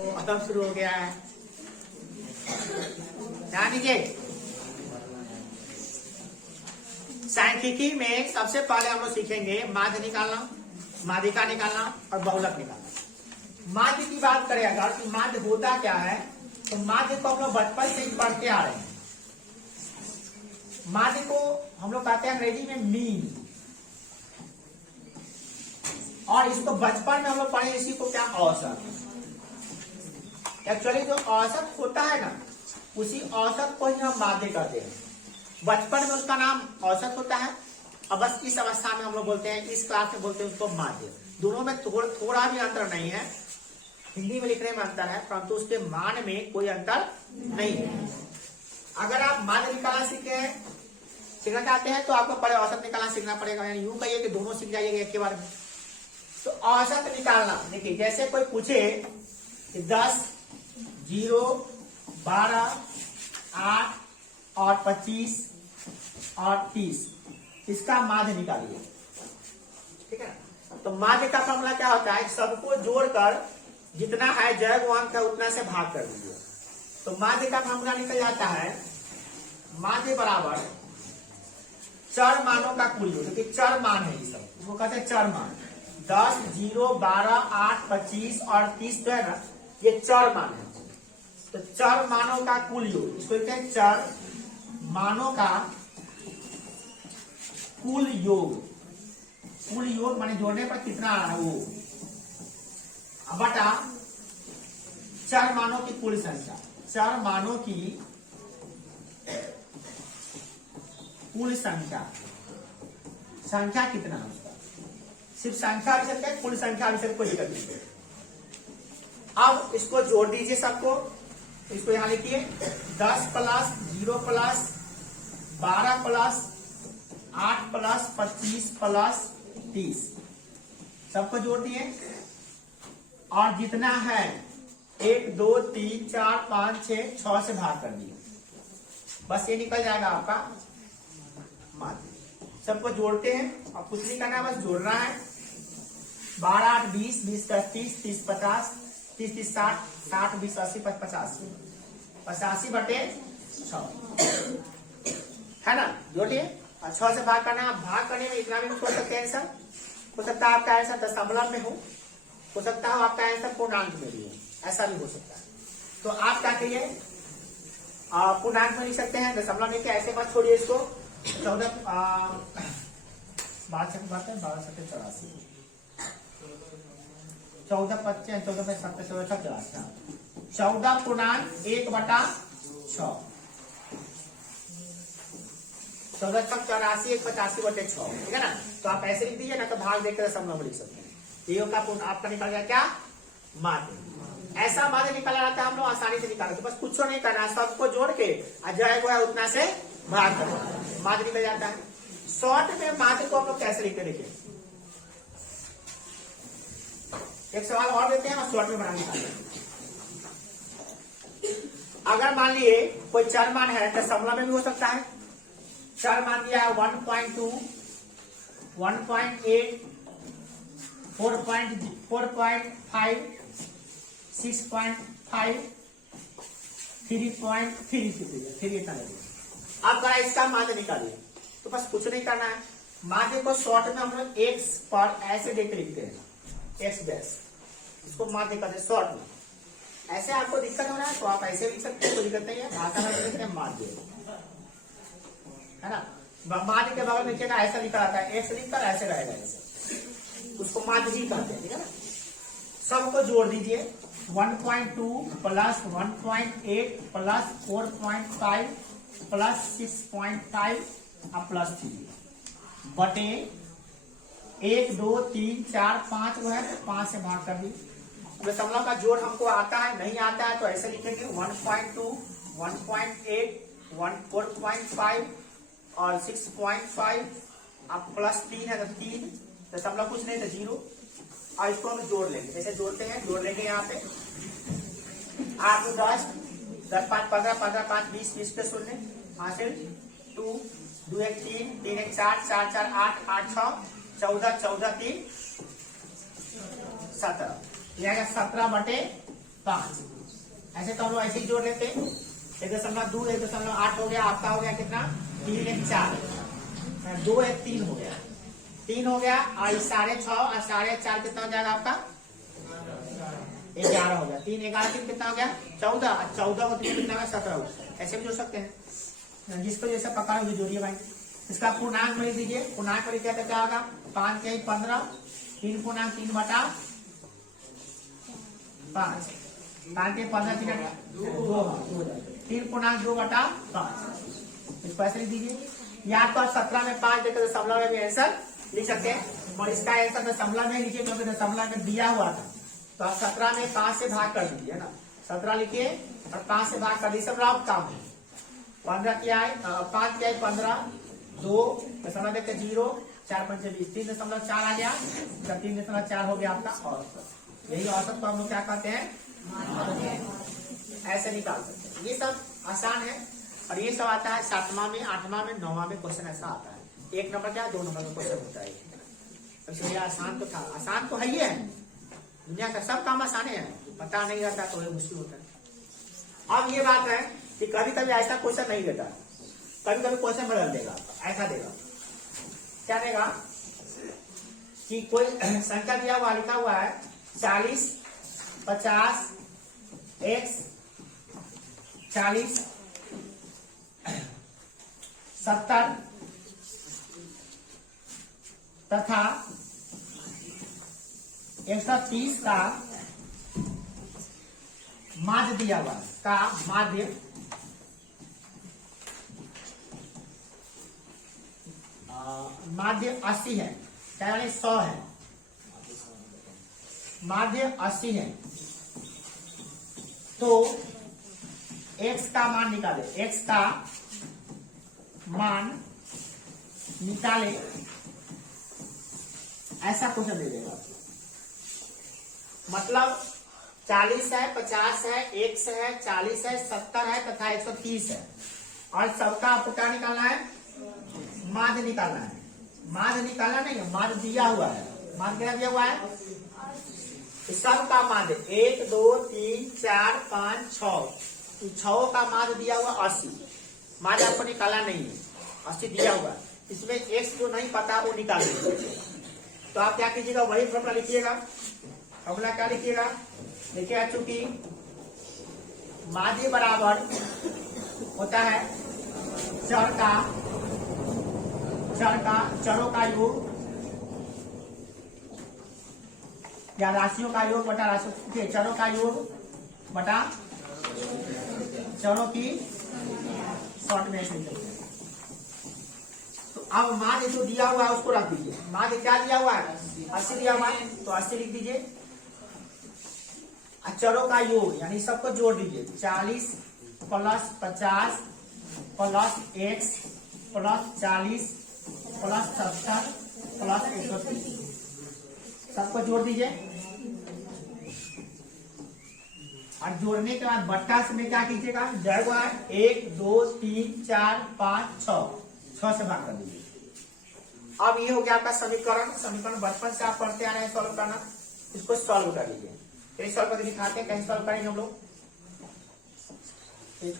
अब शुरू हो गया है। ध्यान दीजिए, सांख्यिकी में सबसे पहले हम लोग सीखेंगे माध्य निकालना, माध्यिका निकालना और बहुलक निकालना। माध्य की बात करें अगर कि माध्य होता क्या है, तो माध्य को हम लोग बचपन से ही पढ़ते आ रहे हैं। माध्य को हम लोग कहते हैं अंग्रेजी में मीन, और इसको बचपन में हम लोग पढ़े इसी को क्या, औसत। एक्चुअली जो औसत होता है ना, उसी औसत को ही हम माध्य कहते हैं। बचपन में उसका नाम औसत होता है, और बस इस अवस्था में हम लोग बोलते हैं, इस क्लास में बोलते हैं उसको माध्य। दोनों में थोड़ा भी अंतर नहीं है, हिंदी में लिखने में अंतर है, परंतु उसके मान में कोई अंतर नहीं है। अगर आप माध्य निकालना सीखना चाहते हैं तो आपको पहले औसत निकालना सीखना पड़ेगा। यानी यूं कहिए कि दोनों सीख जाइएगा एक के बार में। तो औसत निकालना, देखिए जैसे कोई पूछे कि 10, 0, 12, 8 और 25 और 30, इसका माध्य निकालिए, ठीक है। तो माध्य का फॉर्मूला क्या होता है, सबको जोड़कर जितना है जैव अंक है उतना से भाग कर दीजिए। तो माध्य का फॉर्मूला निकल जाता है, माध्य बराबर चर मानों का कुल योग, क्योंकि चर मान है ये सब, वो कहते हैं चर मान। 10, 0, 12, 8, 25 और 30 जो है ना, ये चर मान है। तो चर मानों का कुल योग, इसको कहते हैं चर मानों का कुल योग। कुल योग माने जोड़ने पर कितना आ रहा है वो, बटा चर मानों की कुल संख्या। चर मानों की कुल संख्या, संख्या कितना है उसका, सिर्फ संख्या विषय का, कुल संख्या विषय कोई दिक्कत नहीं है। अब इसको जोड़ दीजिए सबको, इसको यहां लिखिए 10 plus 0 plus 12 plus 8 plus 25 plus 30, सबको जोड़ दिए। और जितना है 1, 2, 3, 4, 5, 6, 6 से भाग कर दिए, बस ये निकल जाएगा आपका माध्य। सबको जोड़ते हैं, अब कुछ नहीं करना है, बस जोड़ना है। 12, 8, 20, 20, 10, 30, 30, 50, 30, 30, 60, 60, 20, 80, 85, 85 बटे 6 है ना, जोड़िए। और 6 से भाग करना है। भाग करने में इतना भी छोड़ सकते हैं आंसर, हो सकता है आपका आंसर दशमलव में हो सकता है आपका आंसर पूर्णांक में भी हो, ऐसा भी हो सकता है। तो आप क्या करिए, पूर्णांक में लिख सकते हैं, दशमलव लेके ऐसे मत छोड़िए इसको। 14 12 से 84, 14 25 14 में 7 14 84, 14 पूर्णांक 1/6, 14 84, 1/85 बटे 6, ठीक है ना। तो आप ऐसे लिख दीजिए ना, तो भाग देकर दशमलव लिख सकते हैं। ये आपका निकल गया क्या, माध्य। ऐसा माध्य निकाला जाता है, हम लोग आसानी से निकाल सकते, बस कुछ नहीं करना है, सबको जोड़ के जो है उतना से भाग करना, माध्य निकल जाता है। शॉर्ट में माध्य को हम लोग कैसे लिखते, देखिए एक सवाल और देते हैं और शॉर्ट में बना निकालते हैं। अगर मान लिए कोई चर मान है, दशमलव में भी हो सकता है। चर मान दिया है 1.2, 1.8, 4.5, 6.5, 3.3 इतना लगेगा। अब जरा इसका माध्य निकालिए, तो बस कुछ नहीं करना है। माध्य को शॉर्ट में हम लोग x पर ऐसे देख लिखते हैं, x डैश, इसको माध्य कहते हैं शॉर्ट में। ऐसे आपको दिक्कत हो रहा है तो आप ऐसे लिख सकते हैं, कोई दिक्कत नहीं है। भाषा में लिखते हैं माध्य, है ना। माध्य के बगल में लिखिएगा, ऐसा लिखा आता है, x लिखकर ऐसे रहेगा, ऐसे उसको माध्य ही कहते हैं, ठीक है ना। सबको जोड़ दीजिए, 1.2 प्लस 1.8 प्लस 4.5 प्लस 6.5 और प्लस 3 बटे 1, 2, 3, 4, 5 वो है, 5 से भाग कर दी। दशमलव का जोड़ हमको आता है, नहीं आता है तो ऐसे लिखेंगे 1.2, 1.8, 4.5 और 6.5 अब प्लस 3 है तो 3, दशमलव कुछ नहीं तो 0। और इसको हम जोड़ लेंगे, जैसे जोड़ते हैं, जोड़ लेंगे यहाँ पे 8, 10, 10, 5, 15, 15, 5, 20, 20 के 0 हासिल 2, 2, 1, 3, 3, 1, 4, 4, 4, 8, 8, 6, 14, 14, 3, 17, यह 17 बटे 5। ऐसे तो हम लोग ऐसे ही जोड़ लेते, 1.2 1.8 हो गया, आपका हो गया कितना 3 1 4, 2 1 3 हो गया, 3 हो गया, और 6.5 और 4.5 कितना हो जाएगा आपका 11 हो गया, 3 11 3 कितना हो गया 14, और 14 को 3 कितना हो गया 17 हो गया। ऐसे भी जोड़ सकते हैं, जिसको जैसे पकड़ोगे जोड़िए भाई। इसका पूर्णांक में लिख दीजिए, पूर्णांक में लिखा तो क्या होगा 5 के 15, 3 पूर्णांक 3 बटा 5, 5 के 15 2, 3 पूर्णांक 2 बटा 5। इसको ऐसे लिख दीजिए, या तो आप 17 में 5 देकर दशमलव में भी आंसर लिख सकते हैं, और इसका आंसर दशमलव में लिखिए क्योंकि दशमलव में दिया हुआ था। तो आप 17 में 5 से भाग कर दीजिए ना, 17 लिखिए और 5 से भाग कर दीजिए, सब राउंड काम है। 15 क्या है 5 क्या है 15, 2 दशमलव देते 0, 4 5 20, 3.4 आ गया, 3.4 हो गया आपका औसत। यही औसत को हम लोग क्या कहते हैं, ऐसे निकाल सकते हैं। ये सब आसान है, और ये सब आता है 7वां में 8वां में 9वां में क्वेश्चन ऐसा आता है। 1 नंबर क्या 2 नंबर में क्वेश्चन होता है। सबसे आसान तो था, आसान तो है ही है, दुनिया का सब काम आसान है, पता नहीं रहता तो ये मुश्किल होता है। अब ये बात है कि कभी कभी ऐसा क्वेश्चन नहीं देता, कभी कभी क्वेश्चन बदल देगा, ऐसा देगा, क्या देगा कि कोई संख्या दिया हुआ लिखा हुआ है 40 50 x 40 70 तथा 130 का माध्य दिया हुआ का माध्य माध्य 80 है, यानी 100 है, माध्य 80 है, तो x का मान निकाले, x का मान निकाले, ऐसा क्वेश्चन दे देगा। मतलब 40 है 50 है x है 40 है 70 है तथा 130 है, और सबका आपको क्या निकालना है, माध्य निकालना है। माध्य निकालना नहीं है, माध्य दिया हुआ है। माध्य क्या दिया हुआ है, सबका माध्य 1 2 3 4 5 6, 6 का माध्य दिया हुआ 80, माध्य आपको निकालना नहीं है, 80 दिया हुआ। इसमें x जो नहीं पता वो निकाल लीजिए। तो आप क्या कीजिएगा, वही फॉर्मूला लिखिएगा। फॉर्मूला क्या लिखिएगा, देखिए चूंकि माध्य बराबर होता है चरों का योग या राशियों का योग बटा राशियों, चरों का योग बटा चरों की शॉर्ट में से। तो अब माध्य जो दिया हुआ है उसको रख दीजिए। माध्य क्या दिया हुआ है 80 दिया हुआ है, तो 80 लिख दीजिए। चरों का योग यानी सबको जोड़ दीजिए, 40 plus 50 plus x plus 40 plus 70 plus 130, सबको जोड़ दीजिए। और जोड़ने के बाद बट्टा से में क्या कीजिएगा, जगह 1 2 3 4 5 6 से भाग कर दीजिए। अब ये हो गया आपका समीकरण बचपन से आप पढ़ते आ रहे हैं सॉल्व करना, इसको सॉल्व कर लीजिए। फिर सॉल्व करके दिखाते हैं, कहीं सॉल्व करेंगे हम लोग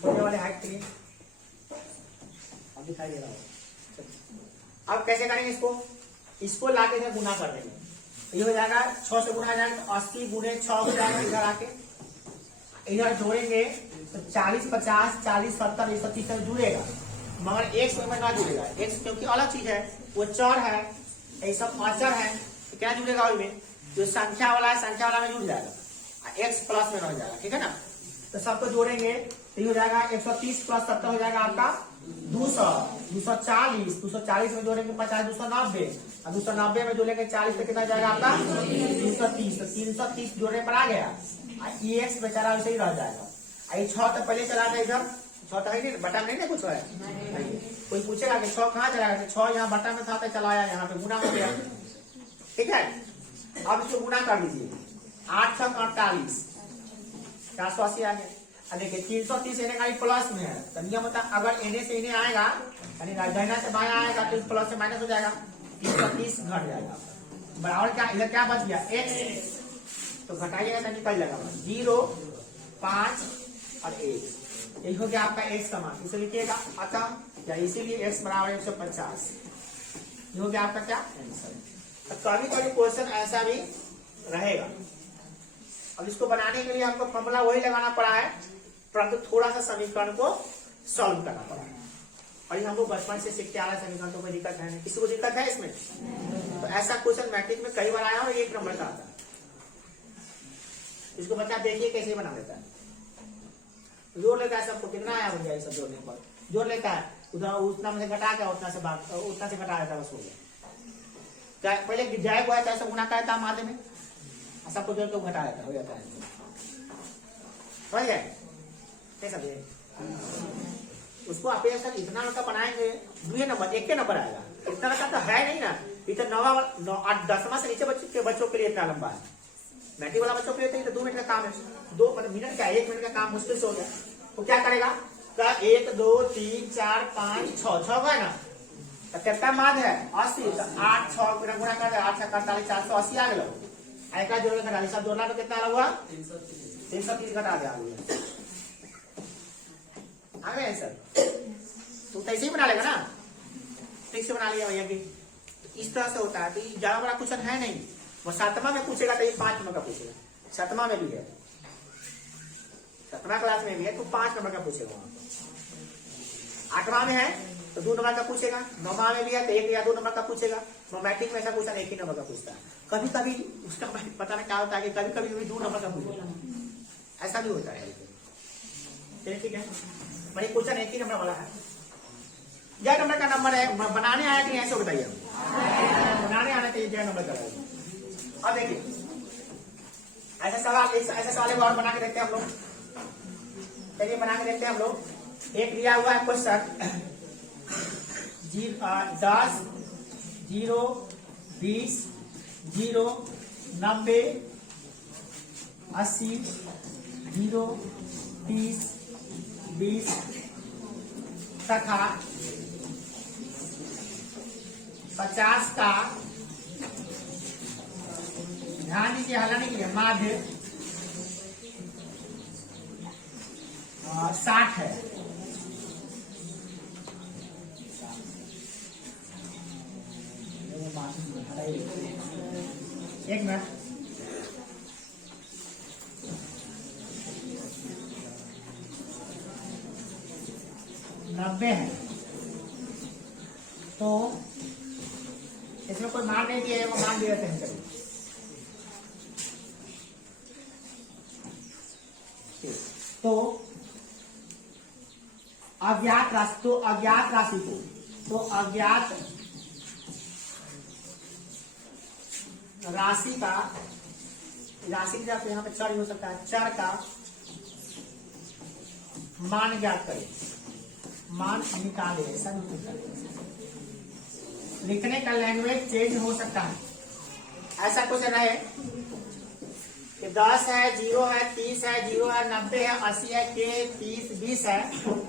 छोटे वाले हाइट के लिए। अब दिखाई दे रहा है। अब कैसे करेंगे इसको लाके इधर गुना कर देंगे, ये हो जाएगा 6 से गुना जाएगा तो 80 गुने 6 हो जाएगा। इधर आके इधर जोड़ेंगे तो 40 50 40 70 130 जुड़ेगा, मगर x में ना जुड़ेगा। x क्योंकि अलग चीज है, वो चर है, ये सब अचर है, तो क्या जुड़ेगा उसमें, जो संख्या वाला है संख्या वाला में जुड़ जाएगा, x प्लस में रह जाएगा, ठीक है ना। तो सबको जोड़ेंगे तो ये हो जाएगा 130 प्लस 70 हो जाएगा आपका 200, 240, 240 में जोड़ेंगे 50 290, और 290 में जोड़ेंगे 40 तो कितना जाएगा आपका 330, तो 330 जोड़ने पर आ गया। ये x बेचारा वैसे ही रह जाएगा। ये 6 तो पहले चला गया, इधर 6 तो है नहीं, बटा में नहीं कुछ है। कोई पूछेगा कि 6 कहाँ चला गया, 6 यहाँ बटा में था तो चलाया, यहाँ पे गुना हो गया, ठीक है। अब इसको गुना कर लीजिए, 8 6 48 480 आ गया। देखिए 330 इन्हें का प्लस में है, तो नियम होता है अगर इन्हें से इन्हें आएगा यानी दाहिना से बाया आएगा तो प्लस से माइनस हो जाएगा, 330 घट जाएगा। बराबर क्या इधर क्या बच गया x, तो घटाइएगा तो निकल जाएगा 0 5 और 1, यही हो गया आपका x समान, इसे लिखिएगा अतः या इसीलिए x बराबर 150। ये हो गया आपका क्या आंसर। कभी कभी क्वेश्चन ऐसा भी रहेगा, अब इसको बनाने के लिए हमको फॉर्मूला वही लगाना पड़ा है, परंतु थोड़ा सा समीकरण को सॉल्व करना पड़ा है। और ये हमको बचपन से सीखते आ रहा है समीकरण, तो कोई दिक्कत है नहीं। किसी को दिक्कत है इसमें? तो ऐसा क्वेश्चन मैट्रिक में कई बार आया और 1 नंबर का आता है। इसको बच्चा देखिए कैसे बना लेता है, जोड़ लेता है सबको, कितना आया भैया सब जोड़ने पर, जोड़ लेता है, उधर उतना में से घटा के उतना से घटा देता है, बस हो गया। पहले जय को ऐसा गुना करता है माध्य में, सबको जोड़ के घटा देता हो जाता है, समझ गए कैसा समझे? उसको आप इतना का बनाएंगे 2 नंबर 1 नंबर आएगा, इतना का तो है नहीं ना, इतना 9 10वां से नीचे बच्चों के लिए इतना लंबा है, मैट्रिक वाला बच्चों के लिए तो 2 मिनट का काम है, 2 मिनट क्या 1 मिनट का काम मुश्किल से हो गया। तो क्या करेगा, 1 2 3 4 5 6 है ना, तो कितना मान है 80, तो 8 6 गुना कर 8 6 48 480 आ गया। एक जोड़ के घटा सब जोड़ना तो कितना हुआ 330 घटा दिया आ गया आंसर। तो कैसे ही बना लेगा ना, ठीक से बना लिया भैया की, इस तरह से होता है। तो ज्यादा बड़ा क्वेश्चन है नहीं, वो 7वां में पूछेगा तो ये 5 नंबर का पूछेगा, 7वां में भी है, 7वां क्लास में भी है तो 5 नंबर का पूछेगा। 8वां में है तो 2 नंबर का पूछेगा, 9वां में भी है तो 1 या 2 नंबर का पूछेगा। मैट्रिक में ऐसा क्वेश्चन 1 ही नंबर का पूछता है, कभी कभी उसका पता नहीं क्या होता है कि कभी कभी 2 नंबर का पूछेगा, ऐसा भी होता है। ठीक है, भाई क्वेश्चन 1 ही नंबर वाला है, यह नंबर का नंबर है, बनाने आया कि नहीं ऐसे बताइए, बनाने आना चाहिए यह नंबर का। अब देखिए ऐसा सवाल और बना के देखते हैं हम लोग, चलिए बना के देखते हैं हम लोग। एक दिया हुआ है क्वेश्चन 10 0 20 0 90 80 0 30 20 तथा 50 का, ध्यान दीजिए हलाने के लिए, माध्य 60 है। एक मिनट, है तो इसमें कोई मान नहीं दिया है, वो मान दिया हैं कभी। तो अज्ञात राशि का राशि का यहाँ पे चर हो सकता है, चर का मान ज्ञात करें, मान निकाले। ऐसा लिखने का लैंग्वेज चेंज हो सकता है, ऐसा कुछ है कि 10 है 0 है 30 है 0 है 90 है 80 है के 30 20 है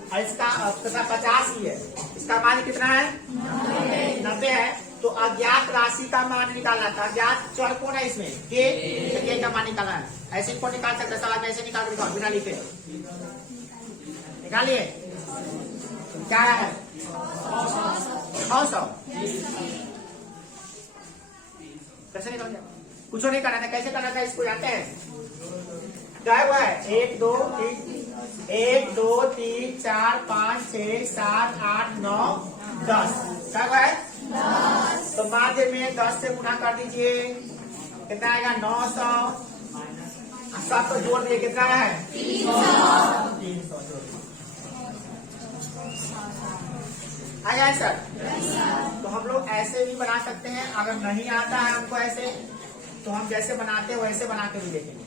और इसका 50 ही है, इसका मान कितना है 90 है। तो अज्ञात राशि का मान निकालना था, अज्ञात चर कौन है इसमें के का मान निकालना है। ऐसे कौन निकाल सकता है, सवाल में ऐसे निकाल दिखाओ बिना लिखे, निकालिए क्या है 600। कैसे निकल गया, कुछ नहीं करना था, कैसे करना था इसको जानते हैं, क्या हुआ है 1 2 3 4 5 6 7 8 9 10, क्या हुआ है 10। तो माध्य में 10 से गुना कर दीजिए, कितना आएगा 900, सब तो जोड़ दिए कितना है 300 आया है सर। तो हम लोग ऐसे भी बना सकते हैं, अगर नहीं आता है हमको ऐसे तो हम जैसे बनाते हैं वैसे बना के भी देखेंगे,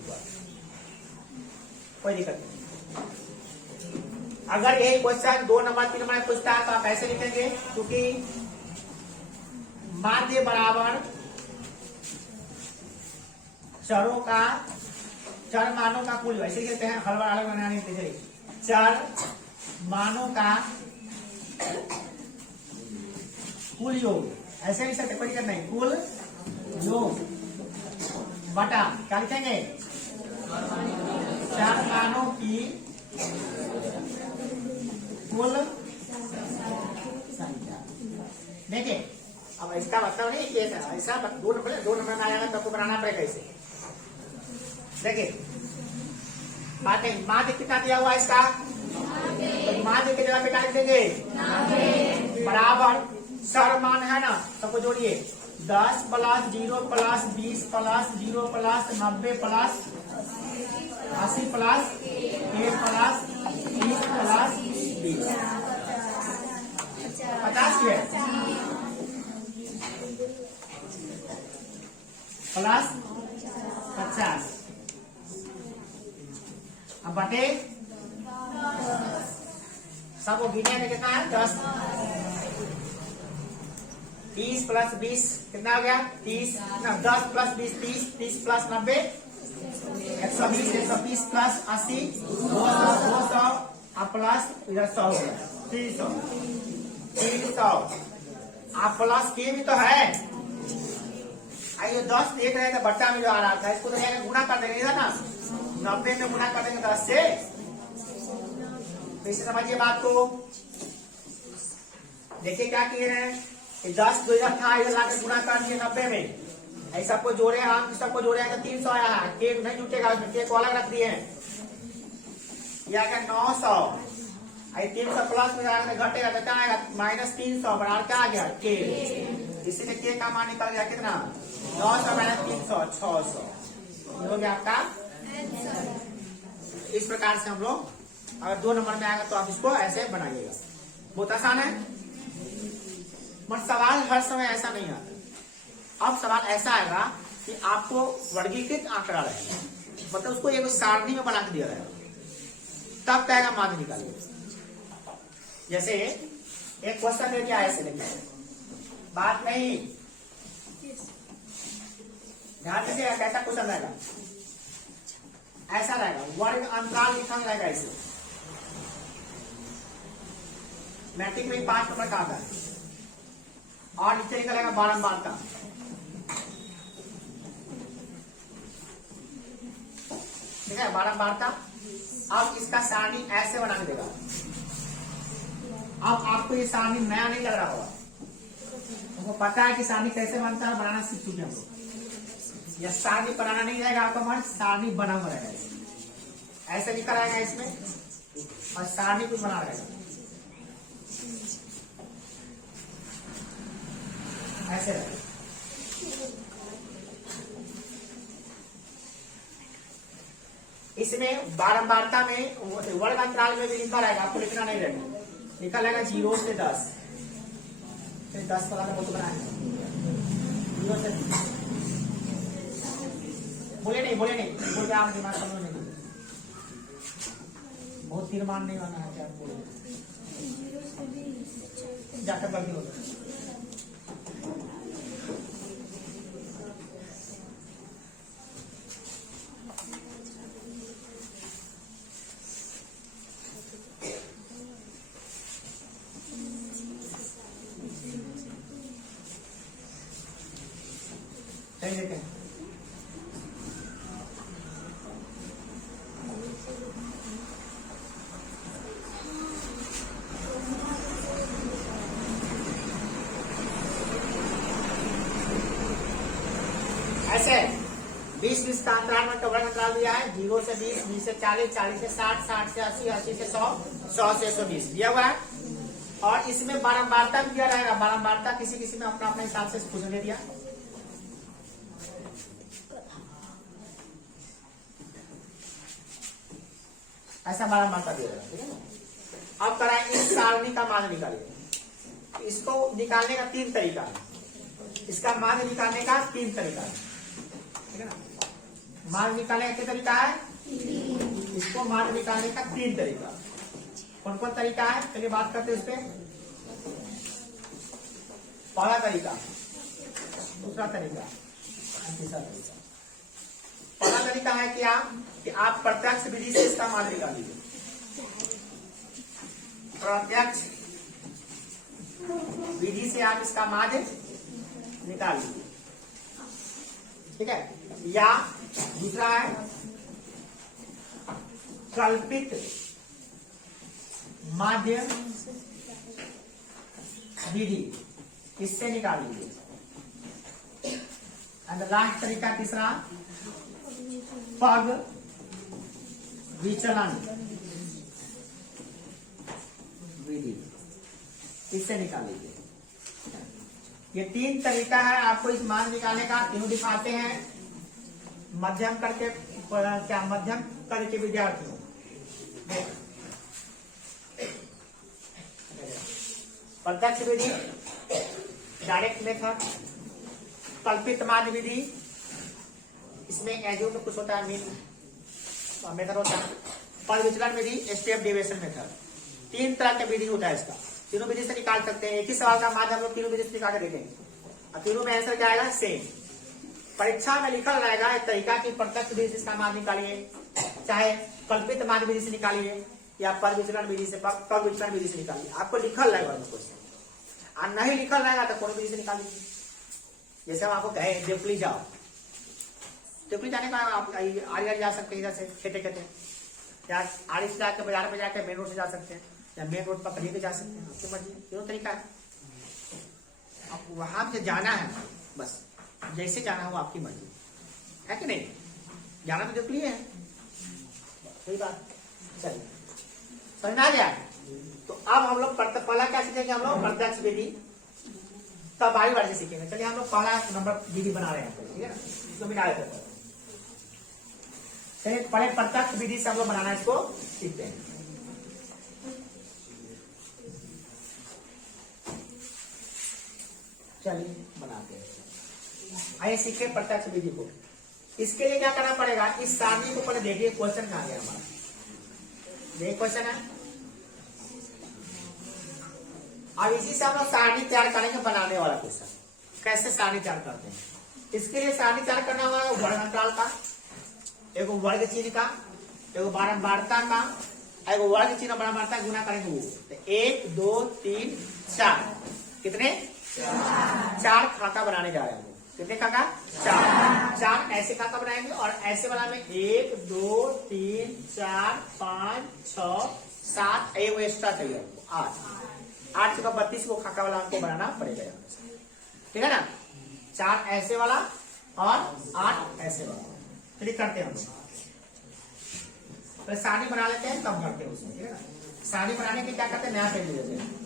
कोई दिक्कत नहीं। अगर यही क्वेश्चन 2 नंबर 3 नंबर पूछता है तो आप ऐसे लिखेंगे, क्योंकि माध्य बराबर चर मानों का कुल, ऐसे कहते हैं, हर बार अलग बनाने के लिए चर मानों का कुल योग, ऐसे भी सकते, कोई दिक्कत नहीं, कुल योग बटा क्या लिखेंगे चार मानों की कुल संख्या। देखिए अब इसका मतलब नहीं कि ऐसा दो नंबर में आ जाएगा तो आपको बनाना पड़ेगा इसे। देखिए माध्य माध्य कितना दिया हुआ है इसका, तो माध्य की जगह पे क्या लिख देंगे, बराबर सरमान है ना, सबको जोड़िए 10 + 0 + 20 + 0 + 90 + 80 + 1 + 30 + 20 50 है प्लस 50। अब बटे सबको गिने में कितना है 10। 30 + 20 कितना हो गया 30, 10 + 20 30, 30 + 90 120, 120 + 80 200 अब प्लस इधर 100 हो गया 300 आप प्लस के भी तो है। आइए 10 देख रहे थे बट्टा में जो आ रहा था इसको तो गुणा कर देंगे इधर ना, 90 में गुणा कर देंगे 10 से। इसे समझिए बात को। देखिए क्या किए हैं 10 2 इधर था, इधर लाके गुणा कर दिए 90 में। ऐसा सबको जोड़े हम सबको जोड़े तो 300 आया है, के नहीं जुटेगा उसमें, के को अलग रख दिए हैं। यह आ गया 900, 300 प्लस में घटेगा तो क्या आएगा -300 बराबर क्या आ गया के। इसीलिए के का मान निकल गया कितना 900 - 300 600 हो गया आपका। इस प्रकार से हम लोग अगर 2 नंबर में आएगा तो आप इसको ऐसे बनाइएगा, बहुत आसान है। मगर सवाल हर समय ऐसा नहीं आता। अब सवाल ऐसा आएगा कि आपको वर्गीकृत आंकड़ा रहेगा, मतलब उसको एक सारणी में बना के दिया रहेगा, तब कहेगा मान निकालिए। जैसे एक क्वेश्चन दे दिया ऐसे लिखा है, बात नहीं ध्यान दीजिएगा कैसा क्वेश्चन रहेगा, ऐसा रहेगा वर्ग अंतराल लिखा रहेगा इसे। मैट्रिक में 5 नंबर का आता है और नीचे निकलेगा बारंबारता। ठीक है बारंबारता। अब इसका सारणी ऐसे बना के देगा। अब आपको ये सारणी नया नहीं लग रहा होगा, हमको पता है कि सारणी कैसे बनता है, बनाना सीख चुके हम लोग। यह सारणी बनाना नहीं रहेगा आपका मन, सारणी बना हुआ रहेगा, ऐसे लिखा रहेगा इसमें और सारणी कुछ बना रहेगा ऐसे रहेगा। इसमें बारंबारता में वर्ग अंतराल में भी लिखा रहेगा, आपको लिखना नहीं रहेगा, लिखा रहेगा 0 से 10, फिर 10 वाला बहुत बना है 0 से 10। बोले नहीं बोल के आप दिमाग समझ नहीं, बहुत तीरमान नहीं बना है क्या बोले जाकर गलती हो गई। सही देखें ऐसे 20 का अंतराल में वर्ग अंतराल दिया है, 0 से 20, 20 से 40, 40 से 60, 60 से 80, 80 से 100, 100 से 120 दिया हुआ है। और इसमें बारंबारता भी दिया रहेगा, बारंबारता किसी किसी में अपना अपने हिसाब से पूछने दे दिया। ऐसा बारंबारता दिया रहेगा, ठीक है ना। अब कराएंगे इस सारणी का मान निकालिए। इसको निकालने का 3 तरीका है, इसका मान निकालने का 3 तरीका है, ठीक है ना। मान निकालने का क्या तरीका है, इसको मान निकालने का 3 तरीका। कौन कौन तरीका है चलिए बात करते हैं इस पे। पहला तरीका, दूसरा तरीका, तीसरा तरीका। पहला तरीका है क्या कि आप प्रत्यक्ष विधि से इसका मान निकालिए। प्रत्यक्ष विधि से आप इसका मान निकाल लीजिए, ठीक है। या दूसरा है कल्पित माध्य विधि, इससे निकाल लीजिए। एंड लास्ट तरीका तीसरा, पग विचलन विधि, इससे निकाल लीजिए। ये 3 तरीका है आपको इस मान निकालने का। तीनों दिखाते हैं मध्यम करके, क्या मध्यम करके विद्यार्थियों। प्रत्यक्ष विधि, डायरेक्ट मेथड, कल्पित माध्य विधि, इसमें एजो में कुछ होता है, मीन मेथड होता है। पग विचलन विधि, स्टेप डेविएशन मेथड, 3 तरह का विधि होता है इसका। तीनों विधि से निकाल सकते हैं। एक ही सवाल का माध्य हम लोग तीनों विधि से निकाल के देखेंगे और तीनों में आंसर क्या आएगा, सेम। परीक्षा में लिखा रहेगा एक तरीका की प्रत्यक्ष विधि से इसका माध्य निकालिए, चाहे कल्पित माध्य विधि से निकालिए, या पग विचलन विधि से, पग विचलन विधि से निकालिए। आपको लिखल रहेगा क्वेश्चन, और नहीं लिखल रहेगा तो कौन विधि से निकाल लीजिए। जैसे हम आपको कहे देवकुली जाओ, देवकुली जाने का आप आड़ी जा सकते हैं, इधर से खेते खेते, या आड़ी से जाकर बाजार में जाकर मेन रोड से जा सकते हैं, या मेन रोड पर कहीं भी जा सकते हैं, आपकी मर्जी। तीनों तरीका है। आप वहां से जाना है, बस जैसे जाना हो आपकी मर्जी है कि नहीं। जाना तो देख लिए है, सही बात। चलिए समझ आ गया। तो अब हम लोग पहला क्या सीखेंगे, हम लोग प्रत्यक्ष विधि, तब बारी बारी से सीखेंगे। चलिए हम लोग पहला नंबर विधि बना रहे हैं, ठीक है ना, इसको मिला लेते हैं। चलिए पहले प्रत्यक्ष विधि से हम लोग बनाना इसको सीखते हैं। चलिए बनाते हैं, आइए सीखे प्रत्यक्ष विधि को। इसके लिए क्या करना पड़ेगा, इस सारणी को पहले देखिए, क्वेश्चन कहाँ गया हमारा। ये क्वेश्चन है, अब इसी से हम लोग सारणी तैयार करेंगे, बनाने वाला क्वेश्चन। कैसे सारणी तैयार करते हैं, इसके लिए सारणी तैयार करना होगा वर्ग अंतराल का, एक वर्ग चिन्ह का, एक बारंबारता का, एक वर्ग चिन्ह बारंबारता गुना करेंगे वो। तो 1 2 3 4, कितने 4 खाका बनाने जा रहे हैं। कितने खाका, 4 ऐसे खाका बनाएंगे, और ऐसे वाला में 1 2 3 4 5 6 7, एक एक्स्ट्रा चाहिए 8 का 32 को खाका वाला हमको बनाना पड़ेगा, ठीक है ना। 4 ऐसे वाला और 8 ऐसे वाला। चलिए करते हैं हम लोग, पहले सारणी बना लेते हैं तब करते हैं उसमें, ठीक है ना। सारणी बनाने के क्या करते हैं, नया पेज ले लेते हैं।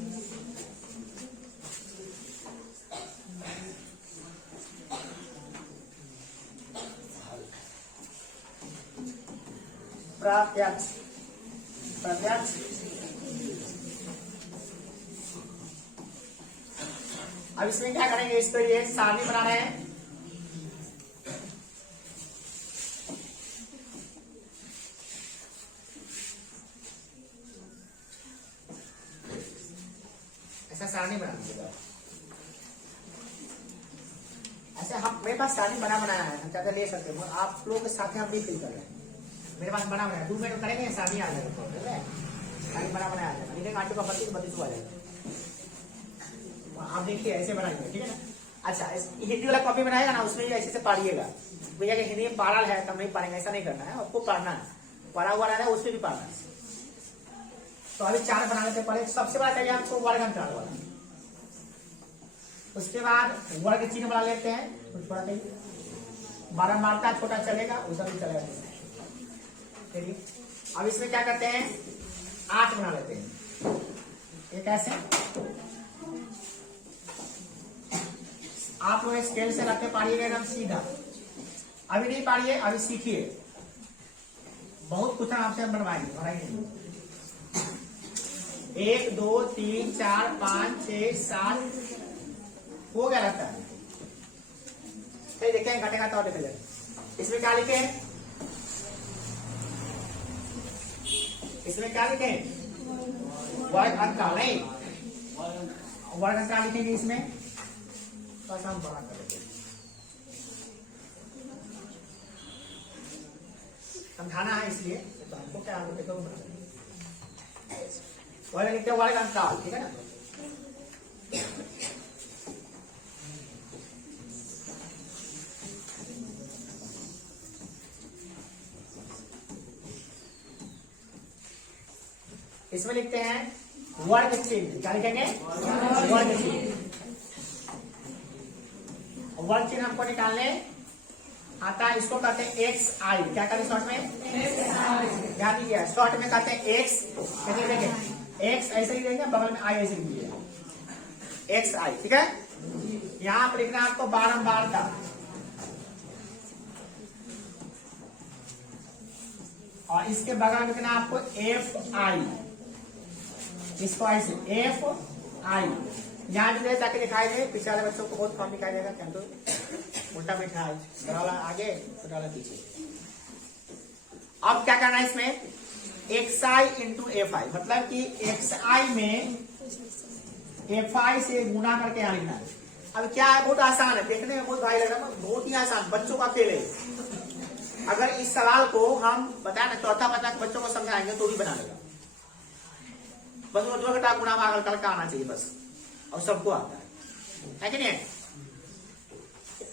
प्रत्यक्ष, प्रत्यक्ष अब इसमें क्या करेंगे, इसको ये सारणी बना रहे हैं। ऐसा सारणी बना दीजिएगा। ऐसे हम, मेरे पास सारणी बनाया है, हम चाहते ले सकते हैं, आप लोगों के साथ हम भी फिल कर रहे हैं। मेरे पास बना 2 मिनट करेंगे, सारणी आ जाएगा, सारणी बना आ जाएगा। लिखेंगे 8 का 32 32 आ जाएगा। आप देखिए ऐसे बनाएंगे, ठीक है ना। अच्छा, हिंदी वाला कॉपी बनाएगा ना, उसमें भी ऐसे से पढ़िएगा। भैया कि हिंदी में पढ़ा है तब नहीं पढ़ेंगे, ऐसा नहीं करना है, आपको पढ़ना है। पढ़ा हुआ है उसमें भी पढ़ना है। तो अभी 4 बना लेते पहले। सबसे बड़ा चाहिए आपको वर्ग अंतराल वाला, उसके बाद वर्ग चिन्ह बना लेते हैं, कुछ बड़ा चाहिए। बारंबारता छोटा चलेगा, उसका भी चलेगा। चलिए अब इसमें क्या करते हैं, 8 बना लेते हैं। ये कैसे, आप लोग स्केल से रखते पारिएगा एकदम सीधा। अभी नहीं पारिए, अभी सीखिए, बहुत कुछ आपसे हम बनवाएंगे, बनाएंगे। 1 2 3 4 5 6 7 हो गया लगता है। फिर देखें घटेगा तो और देखेंगे। इसमें क्या लिखे हैं, इसमें क्या लिखे, वर्ग अंतराल नहीं, वर्ग अंतराल लिखेंगे इसमें। बस हम बड़ा कर देते, समझाना है इसलिए, तो हमको क्या देखो वर्ग लिखते हैं, वर्ग अंतराल, ठीक है ना। इसमें लिखते हैं वर्ग चिन्ह। क्या लिखेंगे? वर्ग चिन्ह। वर्ग चिन्ह हमको निकालने आता है, इसको कहते हैं एक्स आई। क्या कहते हैं शॉर्ट में? ध्यान दीजिए, शॉर्ट में कहते हैं एक्स। कैसे लिखेंगे? एक्स ऐसे ही लिखेंगे, बगल में आई ऐसे लिखिए, एक्स आई। ठीक है, यहां पर लिखना आपको बारंबारता। और इसके बगल में लिखना आपको एफ आई। इसको ऐसे एफ आई यहाँ भी ताकि दिखाई दे, पीछे वाले बच्चों को बहुत कम दिखाई देगा। क्या तो उल्टा बैठा है, डाला आगे तो डाला पीछे। अब क्या करना है इसमें? X I into F I, मतलब कि एक्स आई में एफ आई से गुना करके यहाँ लिखना है। अब क्या है, बहुत आसान है, देखने में बहुत भाई लग रहा है, बहुत ही आसान, बच्चों का खेल है। अगर इस सवाल को हम बताए ना, चौथा पता बच्चों को समझाएंगे तो भी बना लेगा। बस वो 2 घंटा गुना भाग करके आना चाहिए बस, और सबको आता है कि नहीं?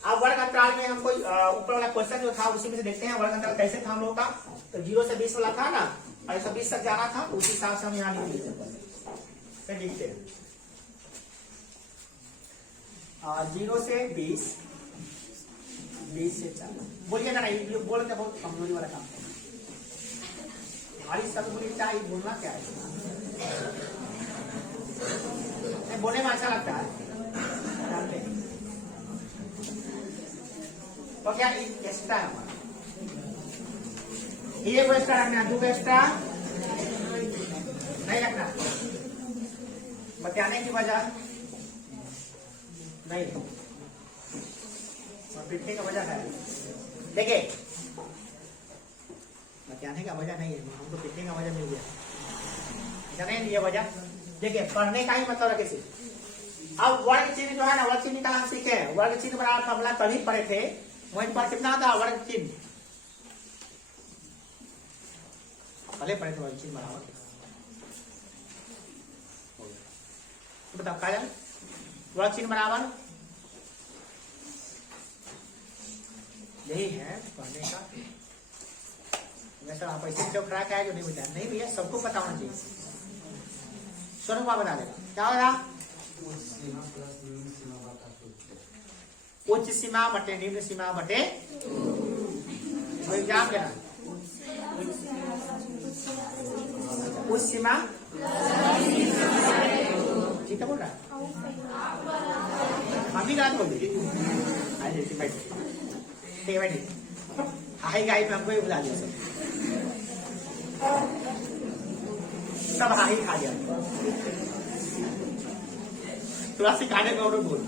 अब वर्ग अंतराल में हमको ऊपर वाला क्वेश्चन जो था उसी में से देखते हैं वर्ग अंतराल कैसे था हम लोगों का। तो 0 से 20 वाला था ना, और 120 तक जाना था, उसी हिसाब से हम यहाँ लिख लेते हैं। फिर लिखते हैं 0 से 20, 20 से 40। बोलिएगा ना, ये बोलते बहुत कमजोरी वाला काम है। हमारी सब बोली चाहिए, बोलना क्या है, बोलने में अच्छा लगता है। तो क्या एक्स्ट्रा है हमारा, एक एक्स्ट्रा रखना, 2 एक्स्ट्रा नहीं रखना, बताने की वजह नहीं और पिटने का वजह है। देखिए, बताने का वजह नहीं है, हमको पिटने का वजह मिल गया, जाने ये वजह। देखिए, पढ़ने का ही मतलब है किसी। अब वर्ग चिन्ह जो है ना, वर्ग चिन्ह का हम सीखे हैं। वर्ग चिन्ह बराबर फॉर्मूला तभी पढ़े थे, वहीं पर कितना था वर्ग चिन्ह, पहले पढ़े थे वर्ग चिन्ह बराबर। तो बताओ क्या जाए वर्ग चिन्ह बराबर, यही है पढ़ने का। वैसे आप ऐसे जो खड़ा क्या है जो नहीं बताया, नहीं भैया सबको पता होना चाहिए। सोनू कुमार बता देगा, क्या होगा? उच्च सीमा बटे निम्न सीमा बटे एग्जाम देना। उच्च सीमा ठीक है बोल रहा है, हम भी रात बोल दीजिए। ठीक है, हाई गाई में हमको ही बुला दिया, सब हाई खा गया। थोड़ा सिखाने का और बोल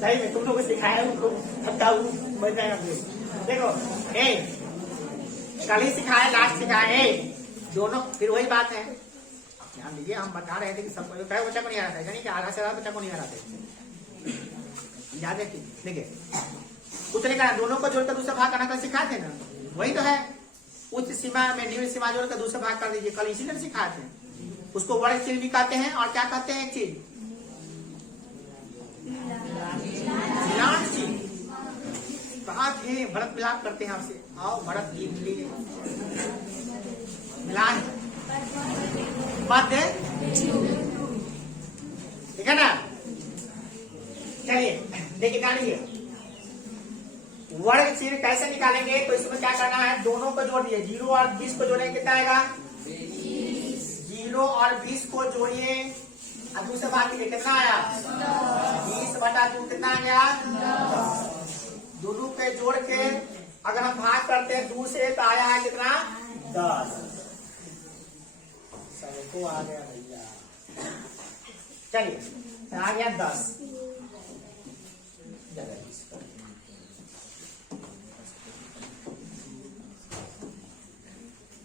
सही में, तुम लोग को सिखाया उनको बन जाएगा। देखो ए कल ही सिखाया, लास्ट सिखाया दोनों, फिर वही बात है। ध्यान दीजिए, हम बता रहे थे कि सबको कई बच्चा को नहीं आ रहा था, यानी कि आधा से ज्यादा बच्चा को नहीं आ रहा था, याद है? देखिए कुछ नहीं कहा, दोनों को जोड़कर दूसरा भाग करना कल सिखाते ना, वही तो है। उच्च सीमा में निम्न सीमा जोड़कर दूसरा भाग कर दीजिए, कल इसी तरह सिखाते हैं। उसको वर्ग चिन्ह भी कहते हैं, और क्या कहते हैं एक चीज, मिलान चिन्ह। कहा थे भरत मिलाप करते हैं आपसे, आओ भरत इडली मिलान मध्य, ठीक है ना? चलिए देखिए, क्या लीजिए वर्ग चिन्ह कैसे निकालेंगे। तो इसमें क्या करना है, दोनों को जोड़ दिए, 0 और 20 को जोड़ेंगे, कितना आएगा? 0 और 20 को जोड़िए, अब दूसरे भाग के लिए कितना आया? 20/2 कितना आ गया? 10। दोनों पे जोड़ के अगर हम भाग करते हैं 2 से तो आया है कितना? 10। सबको आ गया भैया, चलिए आ गया 10।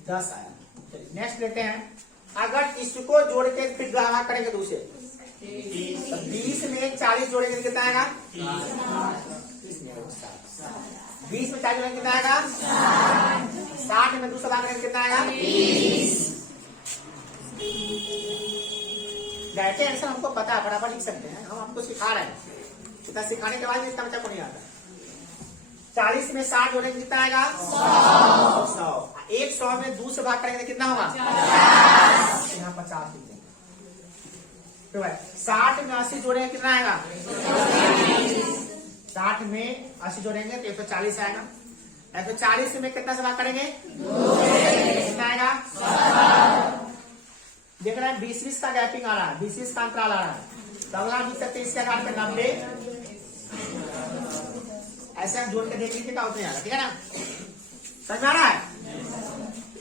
10 आया। चलिए नेक्स्ट लेते हैं, अगर इसको जोड़ के फिर भाग करेंगे दूसरे, 20 में 40 जोड़ेंगे कितना आएगा? 20 में 40 जोड़ेंगे कितना आएगा? 60 में दूसरा भाग करेंगे कितना आएगा? 20। डायरेक्ट आंसर हमको पता है, फटाफट लिख सकते हैं, हम आपको सिखा रहे हैं। इतना सिखाने के बाद इतना बच्चा को नहीं आता। 40 में 60 जोड़ेंगे कितना आएगा 100। 100 में 2 से भाग करेंगे कितना होगा 50। यहाँ 50 लिख देंगे। तो भाई 60 में 80 जोड़ेंगे कितना आएगा 60 में 80 जोड़ेंगे तो 140 आएगा। 140 में कितना से भाग करेंगे कितना आएगा। देख रहे हैं 20-20 का गैपिंग आ रहा है, 20-20 का अंतराल आ रहा है। तो अगला लिख सकते हैं इसके आधार पे 90। ऐसे हम जोड़ के देख लीजिए क्या होते हैं, ठीक है ना, समझ में आ रहा है।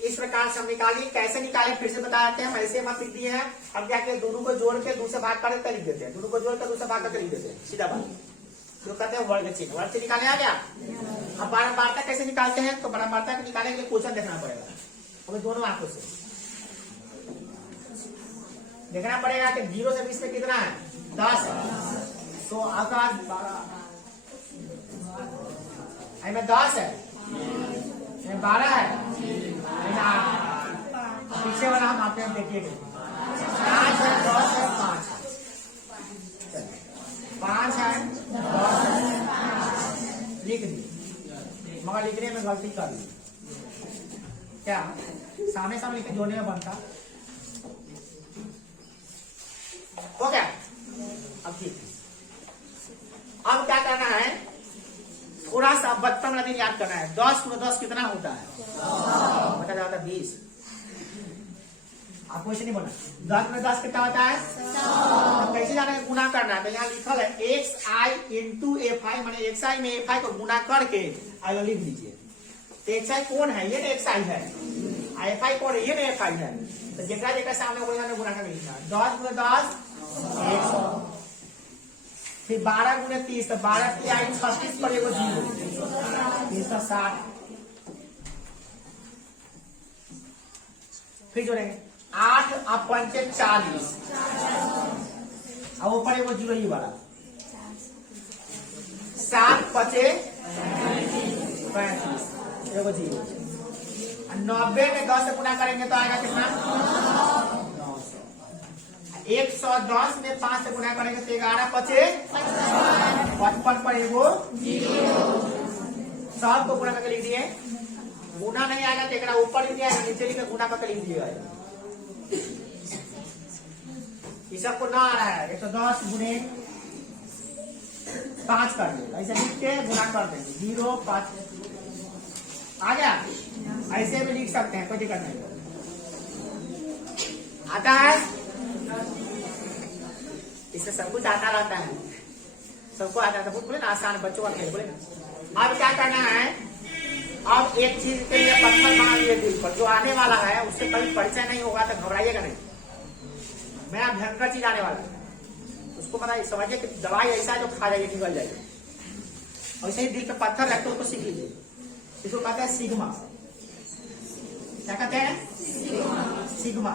इस प्रकार से हम निकालिए, कैसे निकाले फिर से बता देते हैं। हम ऐसे मत लिख दिए हैं, हम क्या किए दोनों को जोड़ के दूसरे भाग करके लिख देते हैं, दोनों को जोड़ कर दूसरे भाग करके लिख देते हैं, सीधा बात। जो कहते हैं वर्ग चिन्ह, वर्ग चिन्ह निकाले आ गया। अब बारंबारता कैसे निकालते हैं, तो बारंबारता निकालने के लिए क्वेश्चन देखना पड़ेगा हमें दोनों आंखों से देखना पड़ेगा कि 0 से 20 में कितना है 10 है। तो आकार 12 में 10 है, 12 है, पीछे वाला हम आपके देखिएगा 5 है, 10 है, 5 है, 10 है, लिख दिए। मगर लिखने में गलती कर ली, क्या सामने सामने लिख के जोड़ने में बनता हो क्या। अब ठीक, अब क्या करना है, थोड़ा सा 52 वाला दिन याद करना है। 10 × 10 कितना होता है बता जाता 20। आपको ऐसे नहीं बोलना 10 × 10 कितना होता है 100। कैसे जाना है, गुना करना है। तो यहाँ लिखल है xi × fi, माने xi में fi को गुना करके आगे लिख लीजिए। तो xi कौन है, ये ना xi है, fi कौन है, ये ना fi है। तो जेकरा जेकरा सामने वो यहाँ गुना करके लिखना 10 × 10 100। फिर 12 × 30, तो 12 की आई 35 पर एगो 0, 360। फिर जोड़ेंगे 8 और 5 40, और ऊपर एगो 0 ही वाला 7 5 35 एगो 0। 90 में 10 से गुना करेंगे तो आएगा कितना 110 में 5 से गुना करेंगे तो 11 5 55 पर एगो 100 को गुना करके लिख दिए। गुना नहीं आएगा तो एक ऊपर लिख दिया, नीचे लिख गुना करके लिख दिया। ये सबको ना आ रहा है 110 गुने 5 कर दे, ऐसे लिख के गुना कर देंगे 0 5 आ गया। ऐसे भी लिख सकते हैं, कोई दिक्कत नहीं। आता है, इससे सब कुछ आता रहता है, सबको आता है। बोले ना आसान, बच्चों का खेल बोले ना। अब क्या करना है, अब एक चीज के लिए पत्थर मान लिए दिल पर, जो आने वाला है उससे कभी परिचय नहीं होगा तो घबराइएगा नहीं। मैं भयंकर चीज आने वाला है, उसको पता समझिए कि दवाई ऐसा जो खा जाइए निकल जाएगी। वैसे ही दिल पे पत्थर रखते उसको सीख लीजिए। इसको कहते हैं सिग्मा। क्या कहते हैं सिग्मा, सिग्मा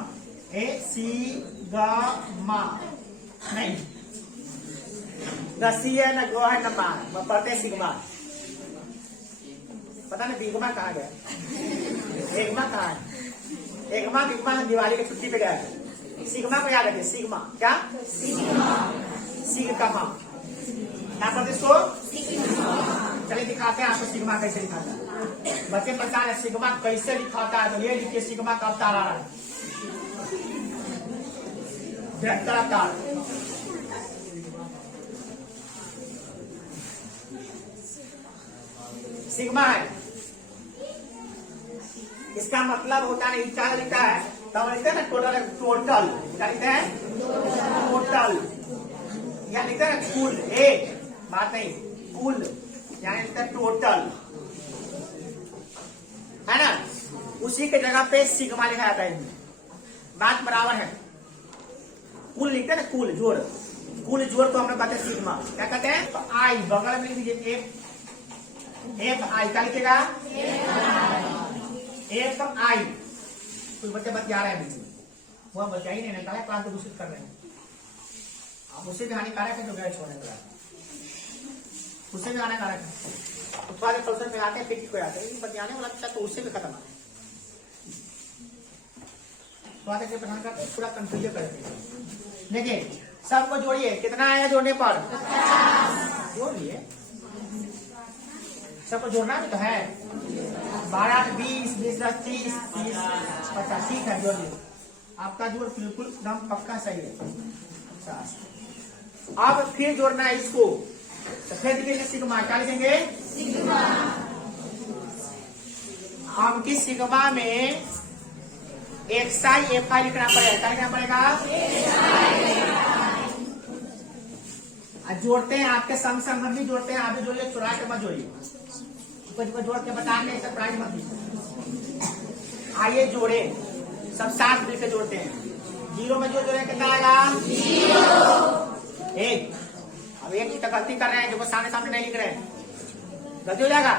नहीं, न सी है न गो है न मा, पढ़ते सिग्मा। पता नहीं बिगमा कहाँ गया, एगमा कहाँ है, एगमा बिगमा दिवाली की छुट्टी पे गया है। सिग्मा को याद रखिए, सिग्मा क्या सिग्मा, क्या पढ़ते इसको। चलिए दिखाते हैं आपको सिग्मा कैसे लिखाता है। बच्चे पता है सिग्मा कैसे लिखाता है, तो ये लिखिए सिग्मा का अवतार आ रहा है बेहतर अवतार। सिग्मा है, इसका मतलब होता है क्या लिखता है, तब लिखते हैं ना टोटल, टोटल क्या लिखते हैं टोटल, या लिखते हैं कुल, एक बात नहीं कुल, यानी लिखते हैं टोटल, है ना। उसी के जगह पे सिग्मा लिखा जाता है, बात बराबर है। कुल लिखते हैं ना कुल जोड़, कुल जोड़ को हम लोग कहते हैं सिग्मा। क्या कहते हैं, तो आई बगल में लिख दीजिए एक आई, क्या लिखेगा एक आई। कुछ बच्चे बतिया रहे हैं बीच में, वो बच्चा ही नहीं निकाला, क्लास को दूषित कर रहे हैं। आप उससे भी हानिकारक है जो गैर छोड़ने का, उससे भी हानिकारक है। तो थोड़ा देर कल्चर में आते हैं फिर को आते हैं, बतियाने वाला बच्चा तो उससे भी खत्म है। थोड़ा देर प्रधान करते पूरा कंफ्यूज करते हैं। देखिए सबको जोड़िए, कितना आया जोड़ने पर, जोड़ लिए सबको जोड़ना भी तो है। 12 20 20 30 30 50 ठीक है, जोड़ लो। आपका जोड़ बिल्कुल एकदम पक्का सही है। 50। अब फिर जोड़ना है इसको, तो फिर लिखेंगे सिग्मा। क्या लिखेंगे? सिग्मा। अब किस सिग्मा में एक्साई एफआई लिखना पड़ेगा। क्या लिखना पड़ेगा? जोड़ते हैं आपके संग संग हम भी जोड़ते हैं, आप भी जोड़िए, चुरा के मत जोड़िए, कुछ जोड़ के बताने सरप्राइज मत दीजिए। आइए जोड़े, सब साथ मिलकर जोड़ते हैं। 0 में जो जोड़े कितना आएगा? 0। 1। अब 1 की गलती कर रहे हैं, जो सामने सामने नहीं लिख रहे हैं, गलती हो जाएगा।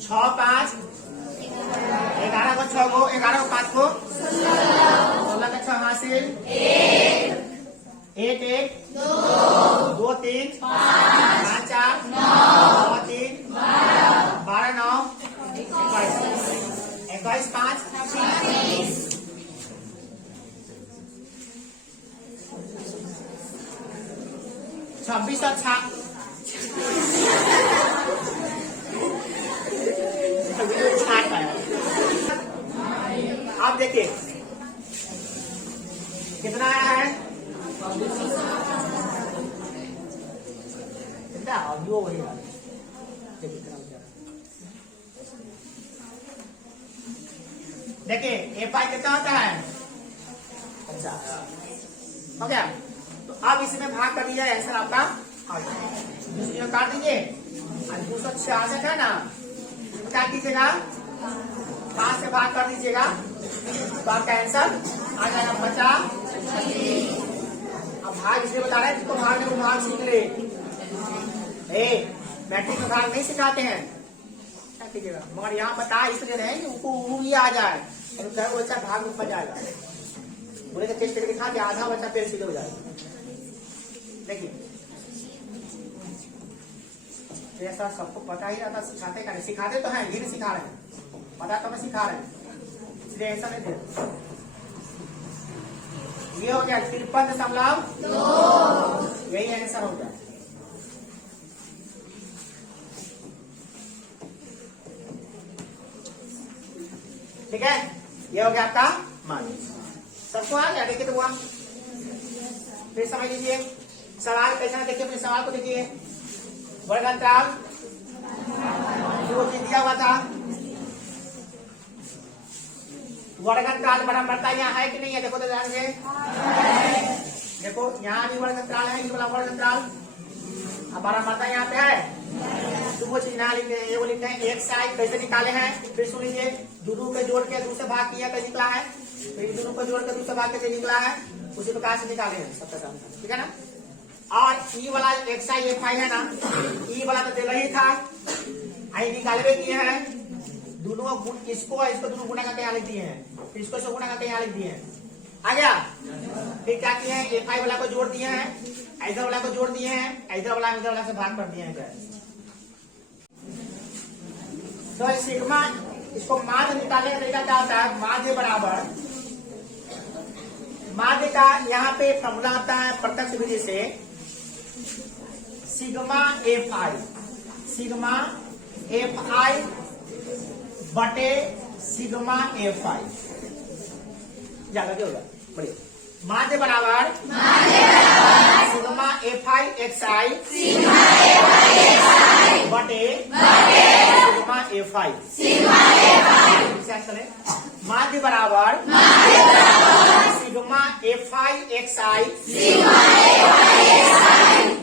6 5 11 को 6 को 11 को 5 को 16 का 6 हासिल 1 1 2 3 5 4 9 3 12 9 21 5 26 और 6 आप देखिए कितना आया है? कितना ऑडियो वही आ देखिए एफआई कितना होता है? 50। हो गया। तो अब इसमें भाग कर दीजिए, आंसर आपका दूसरी में काट दीजिए। 266 है ना, क्या कीजिएगा? 5 से भाग कर दीजिएगा, तो आपका आंसर आ जाएगा 50। अब भाग इसलिए बता रहे हैं जिसको भाग में भाग सीख ले। मैट्रिक में भाग नहीं सिखाते हैं, क्या कीजिएगा? मगर यहाँ बता इसलिए रहे कि उनको भी आ जाए, और बच्चा भाग में फंस जाएगा। बोले तो टेस्ट करके दिखा के आधा बच्चा पेड़ सीधे हो जाएगा। देखिए ऐसा सबको पता ही रहता, सिखाते का नहीं? सिखाते तो हैं, ये नहीं सिखा रहे हैं, पता तो मैं सिखा रहे हैं, इसलिए ऐसा नहीं थे। ये हो गया 53.2, यही आंसर हो गया। ठीक है, ये हो गया आपका मान। सबको आ गया? देखिए तो हुआ, फिर समझ लीजिए सवाल कैसा। देखिए अपने सवाल को देखिए, वर्ग अंतराल जो दिया हुआ था, वर्ग अंतराल बराबरता यहाँ है कि नहीं है? देखो तो ध्यान से, देखो यहाँ भी वर्ग अंतराल है, ये वाला वर्ग अंतराल। अब बराबरता यहाँ पे है, तो वो चीज यहाँ लिखते हैं। ये वो लिखते हैं एक साइड कैसे निकाले हैं, फिर सुन लीजिए। दोनों पे जोड़ के दूसरे भाग किया कैसे निकला है, फिर दोनों को जोड़ के दूसरे भाग कैसे निकला है, उसी प्रकार से निकाले हैं सबका काम। ठीक है ना? और ई वाला एक साइड एफआई है ना, ई वाला तो दिला ही था, आई निकाले किए हैं। दोनों इसको दोनों गुणा करके यहाँ लिख दिए हैं, इसको इसको गुणा करके यहाँ लिख दिए हैं। आ गया? फिर क्या किए हैं? एफआई वाला को जोड़ दिए हैं, इधर वाला को जोड़ दिए हैं, इधर वाला से भाग कर दिए हैं। तो सिग्मा, इसको माध्य निकालने का तरीका क्या होता है? माध्य बराबर, माध्य का यहाँ पे फॉर्मूला आता है प्रत्यक्ष विधि से, सिग्मा एफ आई बटे सिग्मा एफ आई। ज्यादा क्या होगा? बढ़िया। माध्य बराबर सिग्मा एफ आई एक्स आई बटे सिग्मा एफ आई। माध्य बराबर सिग्मा एफ आई एक्स आई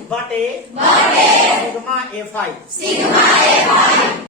बटे सिग्मा एफ आई।